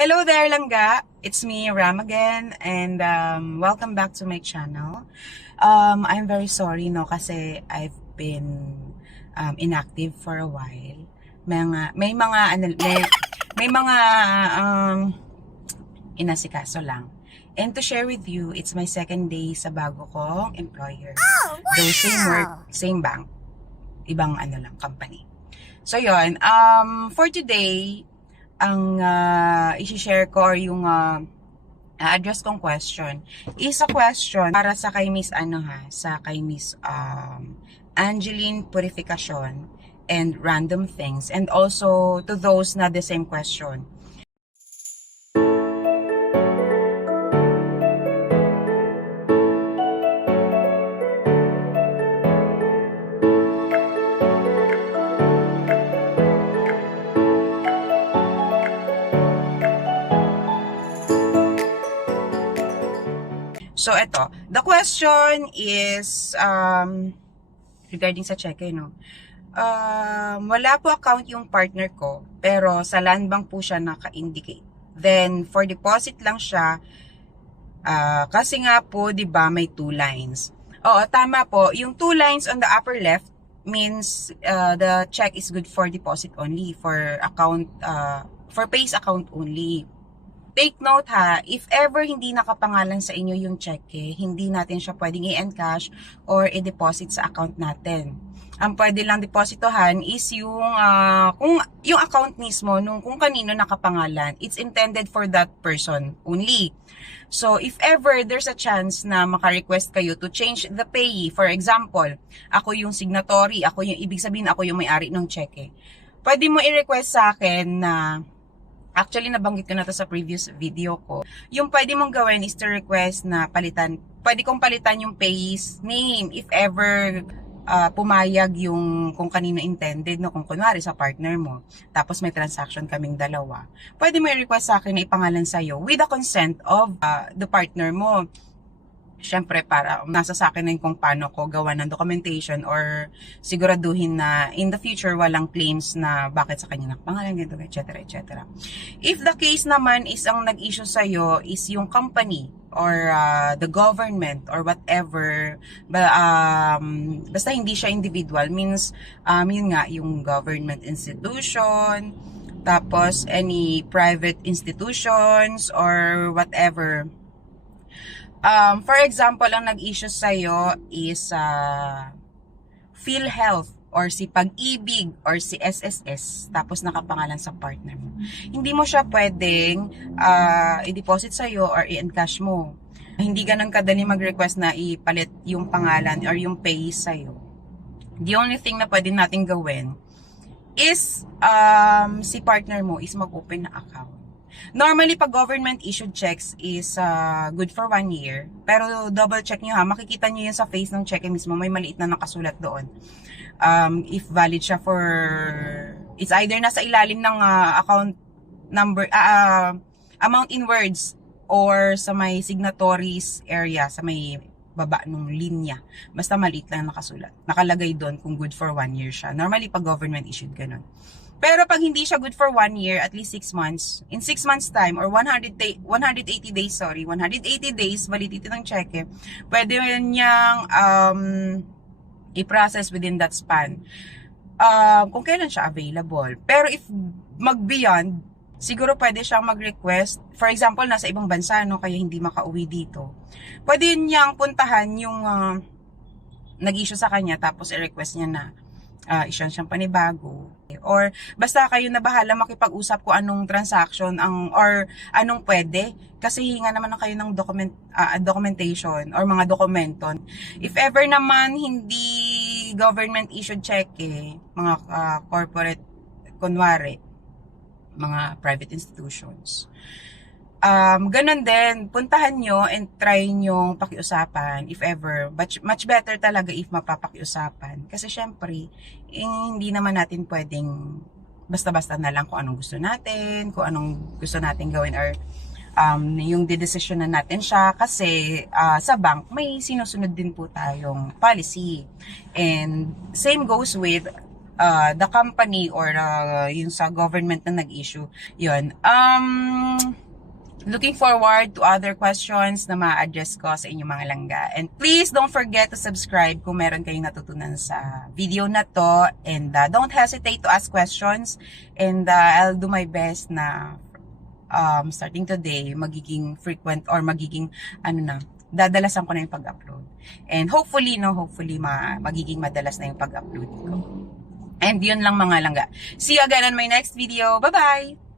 Hello there, Langga. It's me, Ram again, and welcome back to my channel. I'm very sorry, no, kasi I've been inactive for a while. May mga inasikaso lang. And to share with you, it's my second day sa bago kong employer. Though same work, same bank, ibang company. So yon, for today, ang i-share ko or yung address kong question is a question para sa kay Miss sa kay Miss Angeline Purificacion and Random Things, and also to those na the same question. So, eto. The question is, regarding sa cheque, no? Wala po account yung partner ko, pero sa land bank po siya naka-indicate. Then, for deposit lang siya, kasi nga po, di ba, may 2 lines. Oo, tama po. Yung 2 lines on the upper left means the check is good for deposit only, for account, for pays account only. Take note ha, if ever hindi nakapangalan sa inyo yung cheque, hindi natin siya pwedeng i-encash or i-deposit sa account natin. Ang pwede lang depositohan is yung, kung yung account mismo, kung kanino nakapangalan, it's intended for that person only. So, if ever there's a chance na maka-request kayo to change the payee, for example, ako yung signatory, ibig sabihin ako yung may-ari ng cheque, pwede mo i-request sa akin na, actually, nabanggit ko na to sa previous video ko. Yung pwede mong gawin is to request na pwede kong palitan yung payee's name if ever pumayag yung kung kanino intended, no? Kung kunwari sa partner mo, tapos may transaction kaming dalawa. Pwede mo i-request sa akin na ipangalan sa'yo with the consent of the partner mo. Siyempre, para nasa sa akin na kung paano ko gawa ng documentation or siguraduhin na in the future walang claims na bakit sa kanya nakapangalan, ganito, etc. etc. If the case naman is ang nag-issue sa'yo is yung company or the government or whatever, basta hindi siya individual, means yun nga, yung government institution, tapos any private institutions or whatever. For example, ang nag-issue sa'yo is PhilHealth or si Pag-ibig or si SSS, tapos nakapangalan sa partner mo. Hindi mo siya pwedeng i-deposit sa'yo or i-encash mo. Hindi ganun kadali mag-request na ipalit yung pangalan or yung pay sa'yo. The only thing na pwede natin gawin is si partner mo is mag-open na account. Normally, pag government-issued checks is good for 1 year. Pero double check nyo ha, makikita nyo yun sa face ng check mismo, may maliit na nakasulat doon. If valid siya for, it's either nasa ilalim ng account number, amount in words, or sa may signatories area, sa may baba nung linya. Basta maliit lang nakasulat. Nakalagay doon kung good for 1 year siya. Normally, pag government-issued ganun. Pero pag hindi siya good for 1 year, at least 6 months, in 6 months time, or 180 days, validity ng cheque, pwede niyang i-process within that span. Kung kailan siya available. Pero if mag-beyond, siguro pwede siyang mag-request, for example, nasa ibang bansa, no, kaya hindi makauwi dito. Pwede niyang puntahan yung nag-issue sa kanya, tapos i-request niya na siyang panibago. Or basta kayo na bahala makipag-usap kung anong transaction or anong pwede. Kasi hinga naman kayo ng documentation or mga dokumento. If ever naman hindi government issued check, mga corporate, kunwari, mga private institutions. Ganun din, puntahan nyo and try nyo pakiusapan if ever. But much better talaga if mapapakiusapan. Kasi syempre, hindi naman natin pwedeng basta-basta na lang kung anong gusto natin, kung anong gusto natin gawin or yung didesisyonan natin siya. Kasi sa bank, may sinusunod din po tayong policy. And same goes with the company or yung sa government na nag-issue. Yun. Looking forward to other questions na ma-address ko sa inyong mga langga. And please don't forget to subscribe kung meron kayong natutunan sa video na to. And don't hesitate to ask questions. And I'll do my best na starting today, magiging frequent or magiging, dadalasan ko na yung pag-upload. And hopefully, magiging madalas na yung pag-upload ko. And yun lang mga langga. See you again on my next video. Bye-bye!